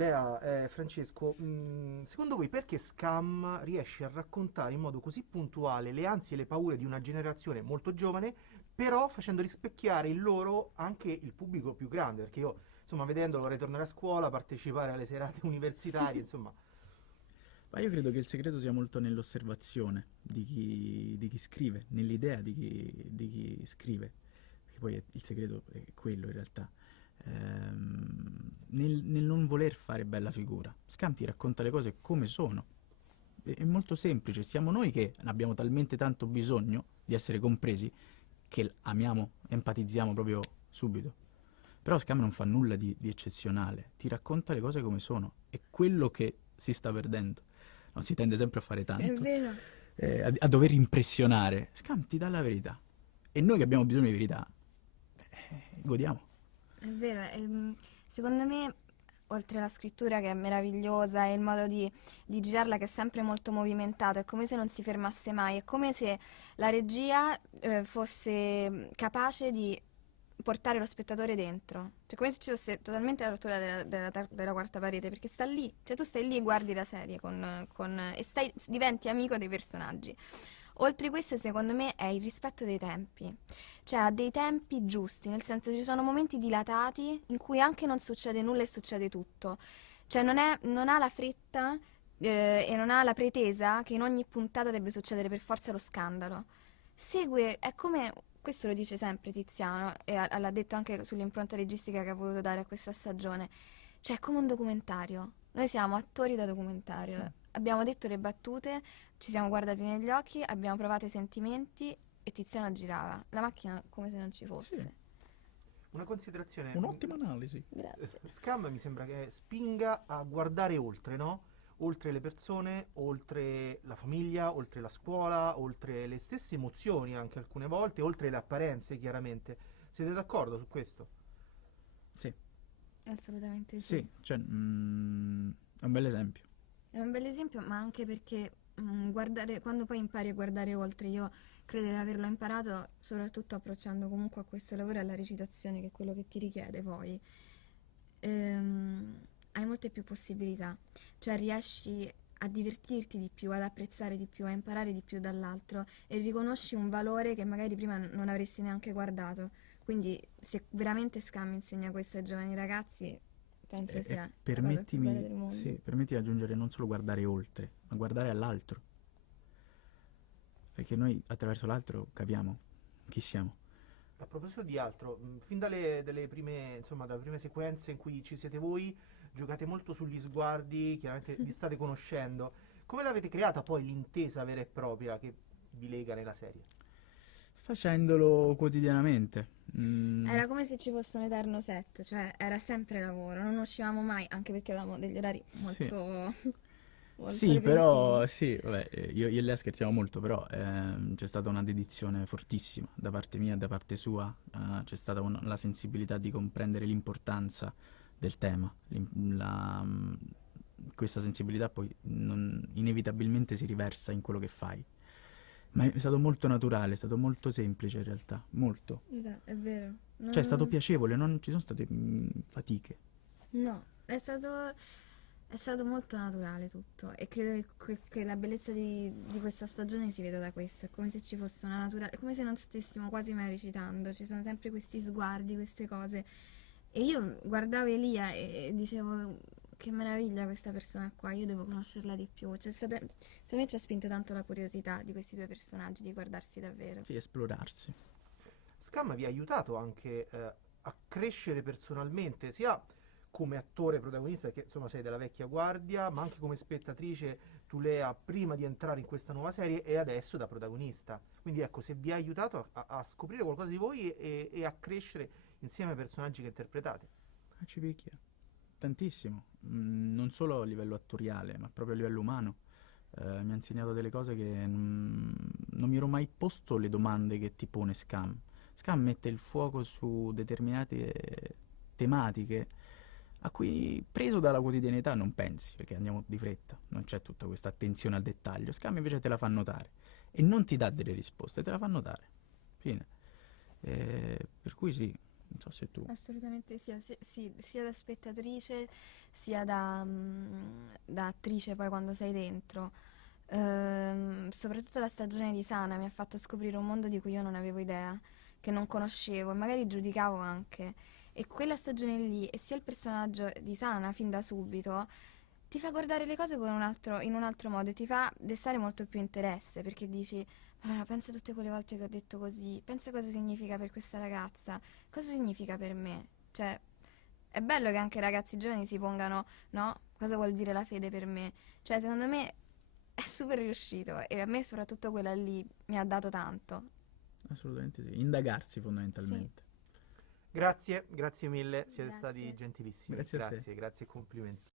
Lea, Francesco, secondo voi perché Scam riesce a raccontare in modo così puntuale le ansie e le paure di una generazione molto giovane, però facendo rispecchiare in loro anche il pubblico più grande? Perché io, insomma, vedendolo ritornare a scuola, partecipare alle serate universitarie, insomma, Ma io credo che il segreto sia molto nell'osservazione di chi scrive, nell'idea di chi scrive, che poi il segreto è quello in realtà. Nel non voler fare bella figura. Scanti racconta le cose come sono. È molto semplice, siamo noi che abbiamo talmente tanto bisogno di essere compresi che amiamo, empatizziamo proprio subito. Però Scam non fa nulla di eccezionale, ti racconta le cose come sono, è quello che si sta perdendo. No, si tende sempre a fare È tanto, vero, a dover impressionare. Scam ti dà la verità. E noi che abbiamo bisogno di verità, godiamo. è vero. Secondo me, oltre alla scrittura che è meravigliosa e il modo di girarla che è sempre molto movimentato, è come se non si fermasse mai, è come se la regia fosse capace di portare lo spettatore dentro, cioè come se ci fosse totalmente la rottura della quarta parete, perché sta lì, cioè tu stai lì e guardi la serie e diventi amico dei personaggi. Oltre questo, secondo me, è il rispetto dei tempi, cioè ha dei tempi giusti, nel senso ci sono momenti dilatati in cui anche non succede nulla e succede tutto, cioè non ha la fretta e non ha la pretesa che in ogni puntata debba succedere per forza lo scandalo. È come, questo lo dice sempre Tiziano e l'ha detto anche sull'impronta registica che ha voluto dare a questa stagione, cioè è come un documentario, noi siamo attori da documentario, abbiamo detto le battute, ci siamo guardati negli occhi, abbiamo provato i sentimenti e Tiziano girava la macchina come se non ci Sì, fosse. una considerazione. un'ottima analisi. Grazie. Scam mi sembra che spinga a guardare oltre, no? Oltre le persone, oltre la famiglia, oltre la scuola, oltre le stesse emozioni anche alcune volte, oltre le apparenze chiaramente. Siete d'accordo su questo? Sì, Assolutamente sì. sì, cioè, è un bel esempio. È un bel esempio, ma anche perché quando poi impari a guardare oltre, io credo di averlo imparato soprattutto approcciando comunque a questo lavoro e alla recitazione, che è quello che ti richiede poi. Hai molte più possibilità, cioè riesci a divertirti di più, ad apprezzare di più, a imparare di più dall'altro e riconosci un valore che magari prima non avresti neanche guardato. Quindi se veramente Scam insegna questo ai giovani ragazzi, penso E sia la cosa più bella permettimi, del mondo. sì, permetti di aggiungere non solo guardare oltre, ma guardare all'altro. Perché noi attraverso l'altro capiamo chi siamo. A proposito di altro, fin dalle prime, insomma, dalle prime sequenze in cui ci siete voi, giocate molto sugli sguardi, chiaramente vi state conoscendo. Come l'avete creata poi l'intesa vera e propria che vi lega nella serie? Facendolo quotidianamente. Era come se ci fosse un eterno set, cioè era sempre lavoro, non uscivamo mai, anche perché avevamo degli orari Sì. molto, molto Sì, però repentini. sì, vabbè, io e lei scherziamo molto, però c'è stata una dedizione fortissima da parte mia e da parte sua, c'è stata la sensibilità di comprendere l'importanza del tema. Questa sensibilità poi inevitabilmente si riversa in quello che fai. Ma è stato molto naturale, è stato molto semplice in realtà, molto. Esatto, è vero. Cioè è stato piacevole, non ci sono state fatiche. No, è stato molto naturale tutto e credo che la bellezza di questa stagione si veda da questo, è come se ci fosse una natura, è come se non stessimo quasi mai recitando, ci sono sempre questi sguardi, queste cose e io guardavo Elia e dicevo che meraviglia questa persona qua, io devo conoscerla di più, secondo me ci ha spinto tanto la curiosità di questi due personaggi, di guardarsi davvero. Sì, esplorarsi. Scam vi ha aiutato anche a crescere personalmente, sia come attore protagonista, che insomma sei della vecchia guardia, ma anche come spettatrice, tu Lea, prima di entrare in questa nuova serie e adesso da protagonista. Quindi ecco, se vi ha aiutato a scoprire qualcosa di voi e a crescere insieme ai personaggi che interpretate. Ci picchia. Tantissimo. Non solo a livello attoriale, ma proprio a livello umano. Mi ha insegnato delle cose che non mi ero mai posto le domande che ti pone Scam. Scam mette il fuoco su determinate tematiche a cui, preso dalla quotidianità, non pensi, perché andiamo di fretta, non c'è tutta questa attenzione al dettaglio. Scam invece te la fa notare e non ti dà delle risposte, te la fa notare. Fine. Per cui sì, Non so se tu... Assolutamente sì, sia da spettatrice sia da attrice poi quando sei dentro. Soprattutto la stagione di Sana mi ha fatto scoprire un mondo di cui io non avevo idea, che non conoscevo e magari giudicavo anche. E quella stagione lì, e sia il personaggio di Sana fin da subito, ti fa guardare le cose in un altro modo e ti fa destare molto più interesse perché dici, allora pensa tutte quelle volte che ho detto così, pensa cosa significa per questa ragazza, cosa significa per me. Cioè, è bello che anche i ragazzi giovani si pongano, no? Cosa vuol dire la fede per me? Cioè, secondo me è super riuscito e a me soprattutto quella lì mi ha dato tanto. Assolutamente sì. Indagarsi Sì. fondamentalmente. Grazie, grazie mille, siete stati Grazie. gentilissimi. Grazie a te. Grazie, grazie e complimenti.